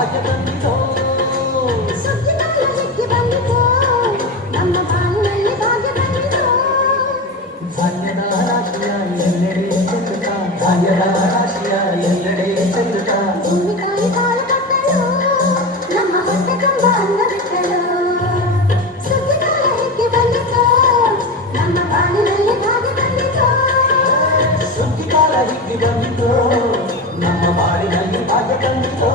ಭಾಗ್ಯ ಬಂದಿತೋ ಸುಗ್ಗಿಕಾಲಕ್ಕೆ ಬಂದಿತೋ ನಮ್ಮ ಬಾಳಿನಲ್ಲಿ ಭಾಗ್ಯ ಬಂದಿತೋ ಧಾನ್ಯದ ರಾಶಿಯ ಎಲ್ಲೆಡೆ ಚೆಲ್ಲುತ್ತ ಧಾನ್ಯದ ರಾಶಿಯ ಎಲ್ಲೆಡೆ ಚೆಲ್ಲುತ್ತ ಭೂಮಿತಾಯಿ ಕಾಲು ಕಟ್ಟಲು ನಮ್ಮ ಹೊಟ್ಟೆ ತುಂಬ ಅನ್ನ ಬಿಟ್ಟಳು ಸುಗ್ಗಿಕಾಲಕ್ಕೆ ಬಂದಿತೋ ನಮ್ಮ ಬಾಳಿನಲ್ಲಿ ಭಾಗ್ಯ ಬಂದಿತೋ ಸುಗ್ಗಿಕಾಲ ಹಿಗ್ಗಿ ಬಂದಿತೋ ನಮ್ಮ ಬಾಳಿನಲ್ಲಿ ಭಾಗ್ಯ ಬಂದಿತೋ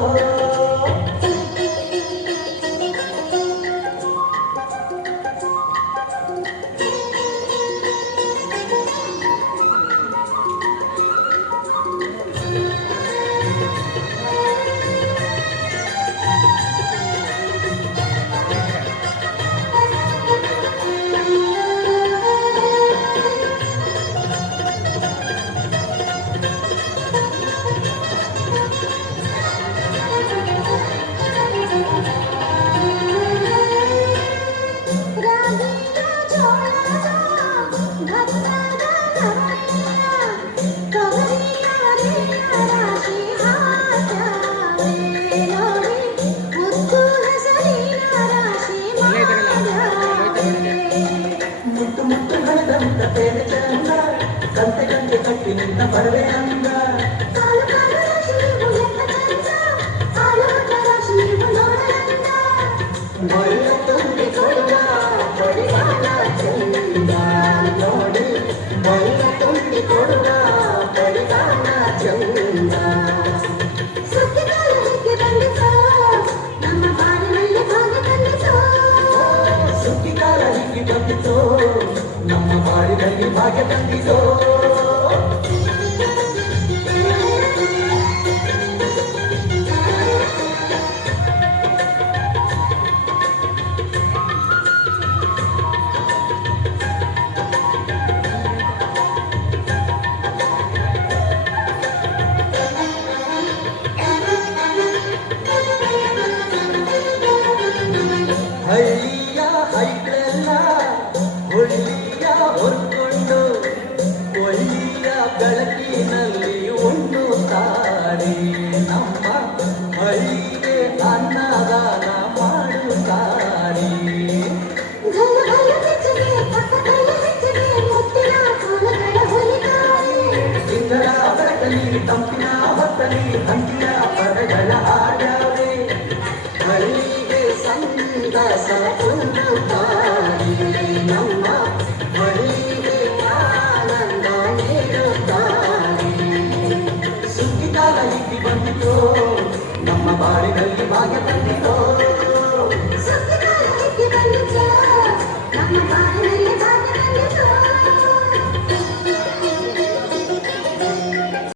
ಗಂಟೆ ಗಂಟೆ ಕಟ್ಟಿ ನಿಂತ ಬರವೇ ಅಂದ ಒಳ್ಳೆ ತುಂಬಿ ಕೊಡುವ ಬಡಿಗಾಲ ಚಂದ ನೋಡಿ ಒಳ್ಳೆ ತುಂಬಿ ಕೊಡುವ ಬಡಿಗಾಲ ಚಂದ ಸುಗ್ಗಿಕಾಲಕ್ಕೆ ಬಂದಿತೋ ನಮ್ಮ ಬಾಳಿನಲ್ಲಿ ಭಾಗ್ಯ ಬಂದಿತೋ ಸುಗ್ಗಿಕಾಲ ಹಿಗ್ಗಿ ಬಂದಿತೋ ನಮ್ಮ ಬಾಳಿನಲ್ಲಿ ಭಾಗ್ಯ ಬಂದಿತೋ ಹಳ್ಳಿಯ ಹೈಕ್ಳೆಲ್ಲ ಹುಳ್ಳಿಯ ಹೊರ್ಕೊಂಡು ಒಳ್ಳಿಯ ಬೆಳಕಿನಲ್ಲಿ ಉಣ್ಣುತ್ತಾರೆ ನಮ್ಮ ಹಳ್ಳಿಗೆ ಅನ್ನದಾನ ಮಾಡುತ್ತಾರೆ ತಿಂಗಳ ಬೆಳಕಲಿ ತಂಪಿನ ಹೊತ್ತಲಿ ಹಂಚಿನ ಪದಗಳ ಹಾಡವೇ ಹಳ್ಳಿಗೆ ಸಂತಸ ತುಂಬುತ್ತಾರೆ ನಮ್ಮ ಹಳ್ಳಿಗೆ ಆನಂದ ನೀಡುತ್ತಾರೆ ಸುಗ್ಗಿಕಾಲ ಹಿಗ್ಗಿ ಬಂದಿತೋ ನಮ್ಮ ಬಾಳಿನಲ್ಲಿ ಭಾಗ್ಯ ಬಂದಿತೋ ಸುಗ್ಗಿಕಾಲಕ್ಕೆ ಬಂದಿತೋ